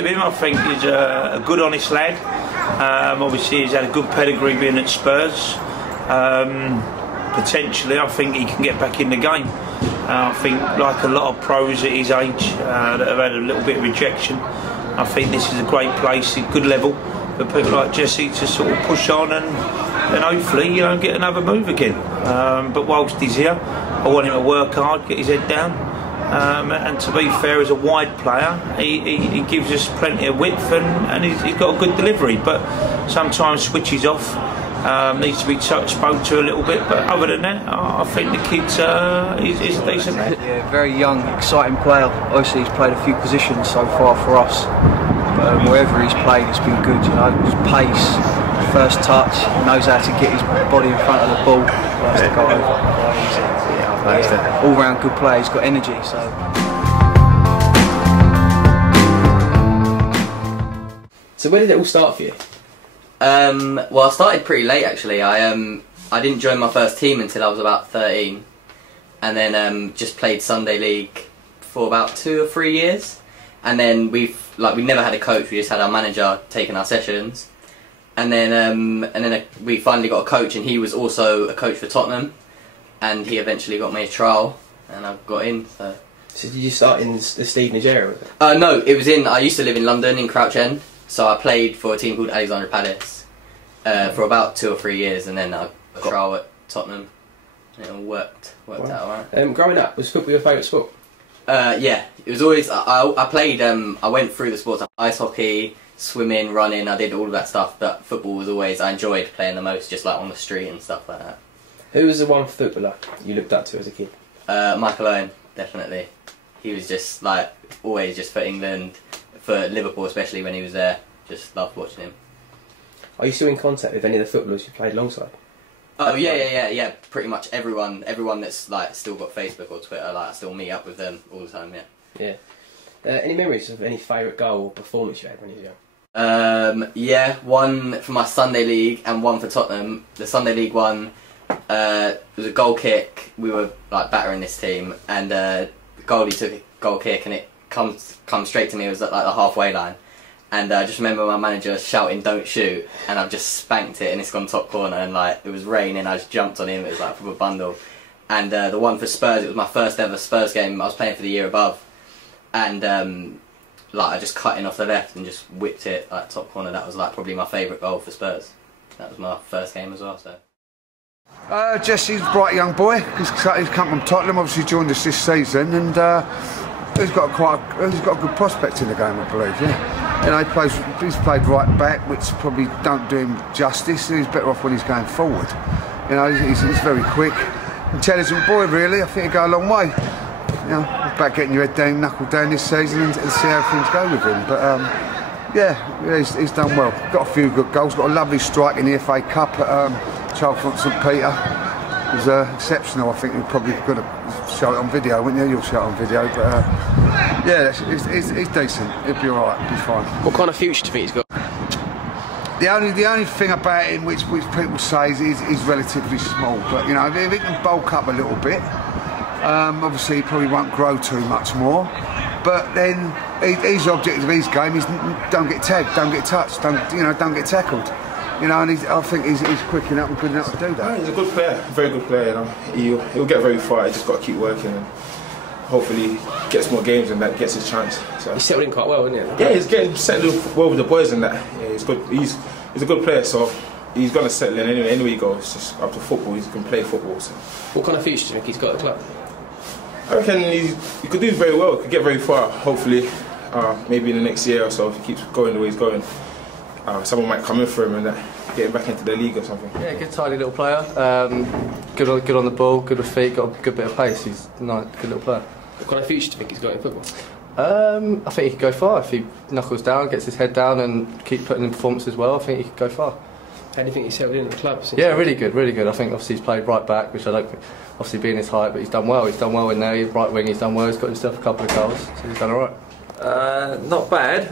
of him. I think he's a good, honest lad. Obviously, he's had a good pedigree being at Spurs. Potentially, I think he can get back in the game. I think, like a lot of pros at his age that have had a little bit of rejection, I think this is a great place, a good level for people like Jesse to sort of push on and hopefully, you know, get another move again. But whilst he's here, I want him to work hard, get his head down. And to be fair, as a wide player, he gives us plenty of width and he's got a good delivery, but sometimes switches off, needs to be spoke to a little bit, but other than that, I think the kid's is a decent lad. Yeah, very young, exciting player. Obviously he's played a few positions so far for us, but wherever he's played it's been good, you know, his pace, first touch, knows how to get his body in front of the ball, likes to go over. All round good player, he's got energy. So where did it all start for you? Well, I started pretty late actually. I didn't join my first team until I was about 13, and then just played Sunday League for about 2 or 3 years, and then we never had a coach. We just had our manager taking our sessions, and then we finally got a coach, and he was also a coach for Tottenham. And he eventually got me a trial, and I got in. So did you start in the Stevenage area? No, it was I used to live in London, in Crouch End. So I played for a team called Alexandra Palace for about 2 or 3 years, and then I got a trial at Tottenham. And it all worked out alright. Growing up, was football your favourite sport? Yeah, it was always. I played. I went through the sports: ice hockey, swimming, running. I did all of that stuff, but football was always. I enjoyed playing the most, just like on the street and stuff like that. Who was the one footballer you looked up to as a kid? Michael Owen, definitely. He was just like always just for England, for Liverpool especially when he was there. Just loved watching him. Are you still in contact with any of the footballers you played alongside? Oh yeah. Pretty much everyone that's like still got Facebook or Twitter. Like I still meet up with them all the time. Yeah. Yeah. Any memories of any favourite goal or performance you had when you were young? Yeah, one for my Sunday League and one for Tottenham. The Sunday League one. It was a goal kick. We were like battering this team, and the goalie took a goal kick, and it comes straight to me. It was at like the halfway line, and I just remember my manager shouting, "Don't shoot!" and I've just spanked it, and it's gone top corner. And like it was raining, I just jumped on him. It was like from a bundle. And the one for Spurs, it was my first ever Spurs game. I was playing for the year above, and like I just cut in off the left and just whipped it like top corner. That was like probably my favourite goal for Spurs. That was my first game as well. So. Jesse's a bright young boy. He's come from Tottenham, obviously joined us this season, and he's got a good prospect in the game, I believe. Yeah, you know, he's played right back, which probably don't do him justice. He's better off when he's going forward. You know, he's very quick, intelligent boy. Really, I think he'll go a long way. You know, about getting your head down, knuckle down this season, and see how things go with him. But yeah, he's done well. Got a few good goals. Got a lovely strike in the FA Cup at Charlton St Peter. It was exceptional. I think you probably could have show it on video, wouldn't you? You'll show it on video, but yeah, he's decent. He'll be alright. He'll be fine. What kind of future do you think he's got? The only thing about him which people say is he's relatively small, but you know, if he can bulk up a little bit, obviously he probably won't grow too much more. But then his objective of his game is don't get tagged, don't get touched, don't get tackled. You know, and I think he's quick enough and good enough to do that. Yeah, he's a good player, very good player. You know, he'll get very far. He just got to keep working and hopefully gets more games and that gets his chance. So He's settled in quite well, isn't he? Yeah, he's getting settled well with the boys and that. Yeah, he's good. He's a good player, so he's gonna settle in anyway. Anywhere he goes, it's just up to football. He can play football. So. What kind of future do you think he's got at the club? I reckon he could do very well. He could get very far. Hopefully, maybe in the next year or so, if he keeps going the way he's going. Someone might come in for him and get him back into the league or something. Yeah, good tidy little player. Good on the ball, good with feet, got a good bit of pace. He's a nice, good little player. What kind of future do you think he's got in football? I think he could go far if he knuckles down, gets his head down, and keep putting in performances well. I think he could go far. How do you think he's settled in at the club? Yeah, really good, really good. I think obviously he's played right back, which I don't, obviously being his height, but he's done well. He's done well in there. He's right wing. He's done well. He's got himself a couple of goals, so he's done all right. Not bad.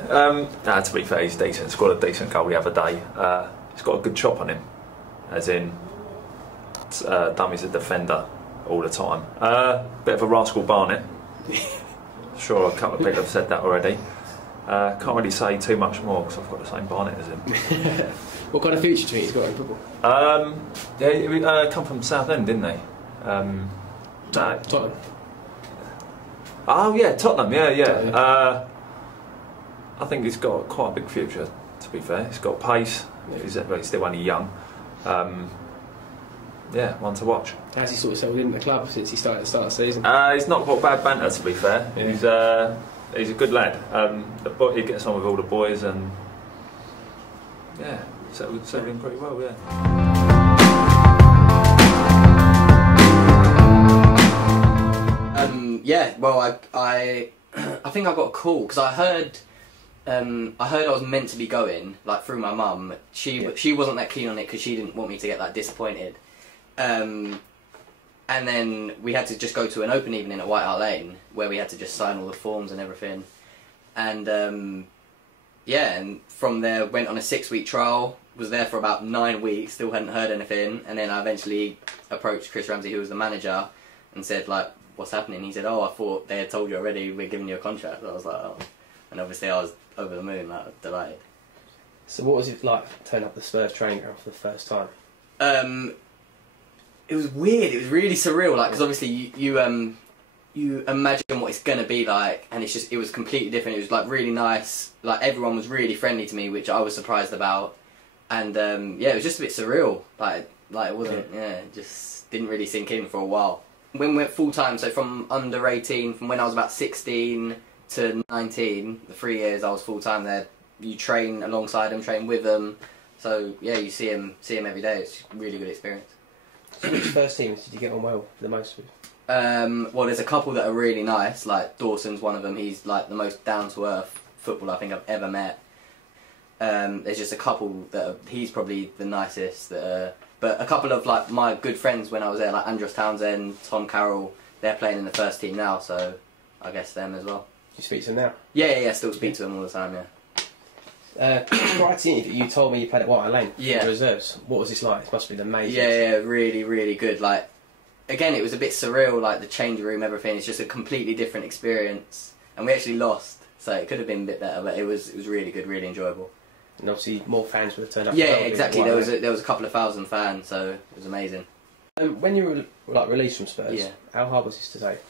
To be fair, he's decent. Scored a decent goal the other day. He's got a good chop on him, as in Dummy's a defender all the time. Bit of a rascal Barnet. Sure, a couple of people have said that already. Can't really say too much more because I've got the same barnet as him. What kind of future do you think he's got in football? Yeah, he come from Southend, didn't they? Tottenham. Oh yeah, Tottenham. Yeah. I think he's got quite a big future. To be fair, he's got pace. Yeah. He's still only young. Yeah, one to watch. How's he sort of settled in the club since he started at the start of the season? He's not got bad banter, to be fair. Yeah. He's a good lad. He gets on with all the boys and yeah, settled in pretty well. Yeah. Yeah. Well, I think I got a call because I heard I was meant to be going, like through my mum. She wasn't that keen on it because she didn't want me to get like disappointed. And then we had to just go to an open evening at White Hart Lane where we had to just sign all the forms and everything. And yeah, and from there went on a 6-week trial. Was there for about 9 weeks. Still hadn't heard anything. And then I eventually approached Chris Ramsey, who was the manager, and said like, "What's happening?" He said, "Oh, I thought they had told you already. We're giving you a contract." I was like, "Oh," and obviously I was over the moon, like delighted. So what was it like turning up the Spurs training ground for the first time? It was weird. It was really surreal. Like, because obviously you imagine what it's gonna be like, and it was completely different. It was like really nice. Like everyone was really friendly to me, which I was surprised about. And yeah, it was just a bit surreal. Like it wasn't. Yeah, it just didn't really sink in for a while. When we went full time, so from under 18, from when I was about 16 to 19, the 3 years I was full time there. You train alongside them, train with them. So yeah, you see him every day. It's a really good experience. So which first teams did you get on well the most with? Well, there's a couple that are really nice. Like Dawson's one of them. He's like the most down to earth footballer I think I've ever met. There's just a couple that he's probably the nicest. But a couple of like my good friends when I was there, like Andros Townsend, Tom Carroll, they're playing in the first team now. So I guess them as well. Do you speak to them now? Yeah. Still speak to them all the time. Yeah. Prior to the interview, you told me you played at White Hart Lane for the reserves. What was this like? It must have been amazing. Yeah, really, really good. Like, again, it was a bit surreal, like the change room, everything. It's just a completely different experience. And we actually lost, so it could have been a bit better, but it was really good, really enjoyable. And obviously more fans would have turned up. Yeah, exactly. There was a couple of thousand fans, so it was amazing. When you were like released from Spurs, how hard was this to take?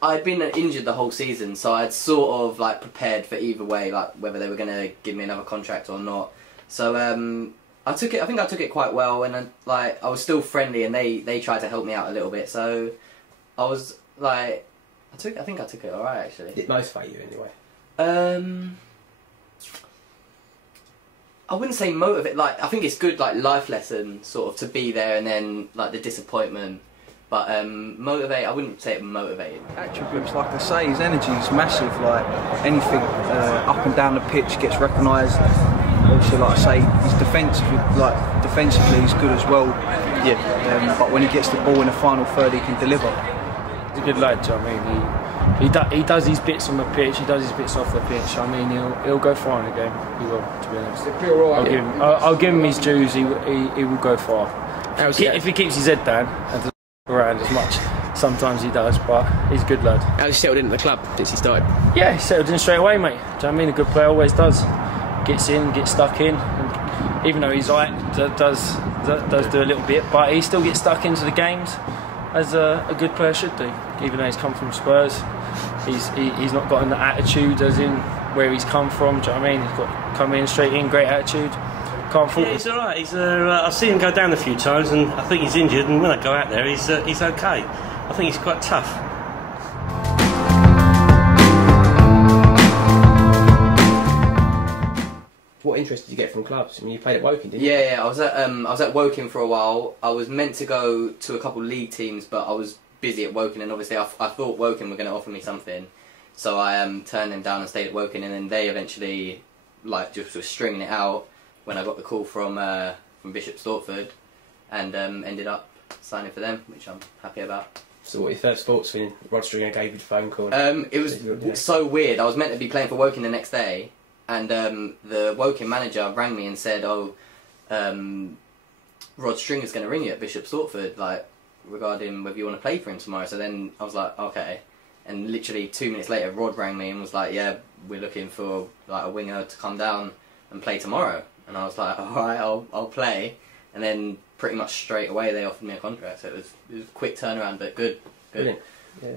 I'd been injured the whole season, so I'd sort of like prepared for either way, like whether they were going to give me another contract or not. So I think I took it quite well, and like I was still friendly, and they tried to help me out a little bit. So I was like, I think I took it alright actually. Did it motivate you anyway? I wouldn't say motivate. Like I think it's good, like life lesson, sort of to be there, and then like the disappointment. But motivate, I wouldn't say it motivated. Attributes, like I say, his energy is massive. Like anything up and down the pitch gets recognised. Obviously, like I say, he's defensively he's good as well. Yeah. But when he gets the ball in the final third, he can deliver. He's a good lad. Do you know what I mean? He does his bits on the pitch. He does his bits off the pitch. I mean, he'll go far in the game. He will, to be honest. I'll give him his dues. He will go far. If he keeps his head down and doesn't around as much, sometimes he does, but he's a good lad. How's he settled into the club since he started? Yeah, he settled in straight away, mate. Do you know what I mean? A good player always does. Gets in, gets stuck in, and even though he's height does do a little bit, but he still gets stuck into the games as a good player should do. Even though he's come from Spurs, he's not got an attitude as in where he's come from. Do you know what I mean? He's got come in straight in, great attitude. Can't fault him. He's alright. I've seen him go down a few times, and I think he's injured. And when I go out there, he's okay. I think he's quite tough. What interest did you get from clubs? I mean, you played at Woking, didn't you? Yeah. I was at Woking for a while. I was meant to go to a couple of league teams, but I was busy at Woking, and obviously I thought Woking were going to offer me something, so I turned them down and stayed at Woking, and then they eventually just were stringing it out when I got the call from Bishop Stortford, and ended up signing for them, which I'm happy about. So what, your first thoughts when Rod Stringer gave you the phone call? It was so weird. I was meant to be playing for Woking the next day, and the Woking manager rang me and said, Rod Stringer's going to ring you at Bishop Stortford, like, regarding whether you want to play for him tomorrow. So then I was like, okay. And literally 2 minutes later, Rod rang me and was like, "Yeah, we're looking for like a winger to come down and play tomorrow." And I was like, "All right, I'll play." And then pretty much straight away they offered me a contract. So it was a quick turnaround, but good. Brilliant. Yeah.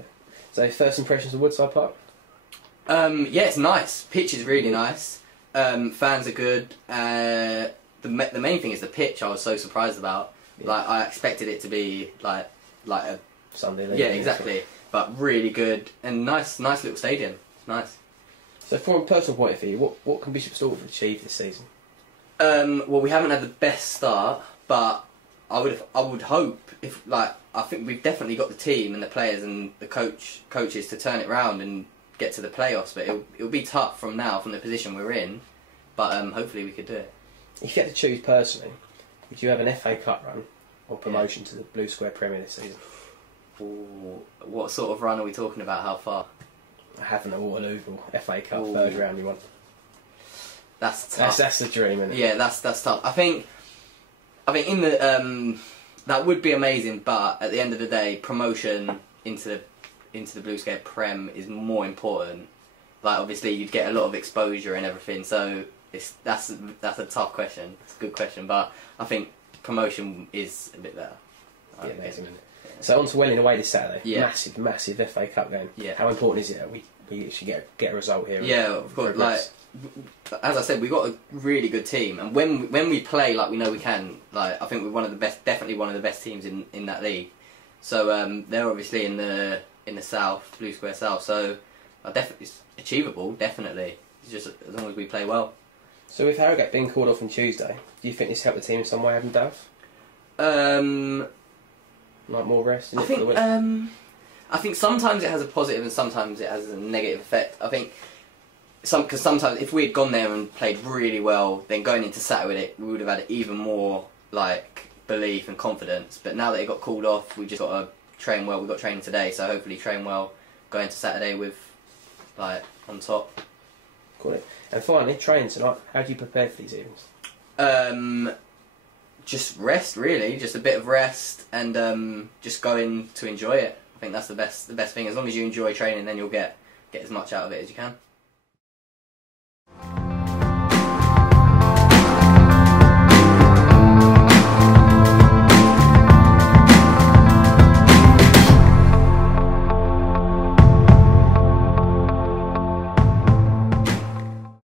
So first impressions of Woodside Park? Yeah, it's nice. Pitch is really nice. Fans are good. The main thing is the pitch. I was so surprised about. Yeah. Like I expected it to be like a Sunday league. Yeah, exactly. But really good and nice little stadium. It's nice. So from a personal point of view, what can Bishop Stortford achieve this season? Well, we haven't had the best start, but I would hope if I think we've definitely got the team and the players and the coaches to turn it round and get to the playoffs. But it'll be tough from now, from the position we're in. But hopefully we could do it. If you had to choose personally, would you have an FA Cup run or promotion to the Blue Square Premier this season? Ooh, what sort of run are we talking about? How far? Having a Waterloo FA Cup third round, you want? That's tough. That's the dream, isn't it? Yeah, that's tough. I think in the that would be amazing, but at the end of the day, promotion into the Blue Square Prem is more important. Like obviously, you'd get a lot of exposure and everything. So that's a tough question. It's a good question, but I think promotion is a bit better. Yeah, amazing, isn't it? So on to Welling away this Saturday. Yeah. Massive FA Cup game. Yeah. How important is it that we actually get a result here? Yeah, of course. Like as I said, we've got a really good team, and when we play like we know we can, like I think we're definitely one of the best teams in that league. So they're obviously in the South, Blue Square South. So it's achievable, definitely. It's just as long as we play well. So with Harrogate being called off on Tuesday, do you think this helped the team in some way, having Dove? Like more rest? I think sometimes it has a positive and sometimes it has a negative effect. I think because sometimes if we had gone there and played really well, then going into Saturday we would have had even more like belief and confidence. But now that it got called off, we just got to train well. We got training today, so hopefully train well, go into Saturday with like on top. Got it. And finally, training tonight. How do you prepare for these evenings? Just rest, really. Just a bit of rest and just going to enjoy it. I think that's the best thing. As long as you enjoy training, then you'll get as much out of it as you can.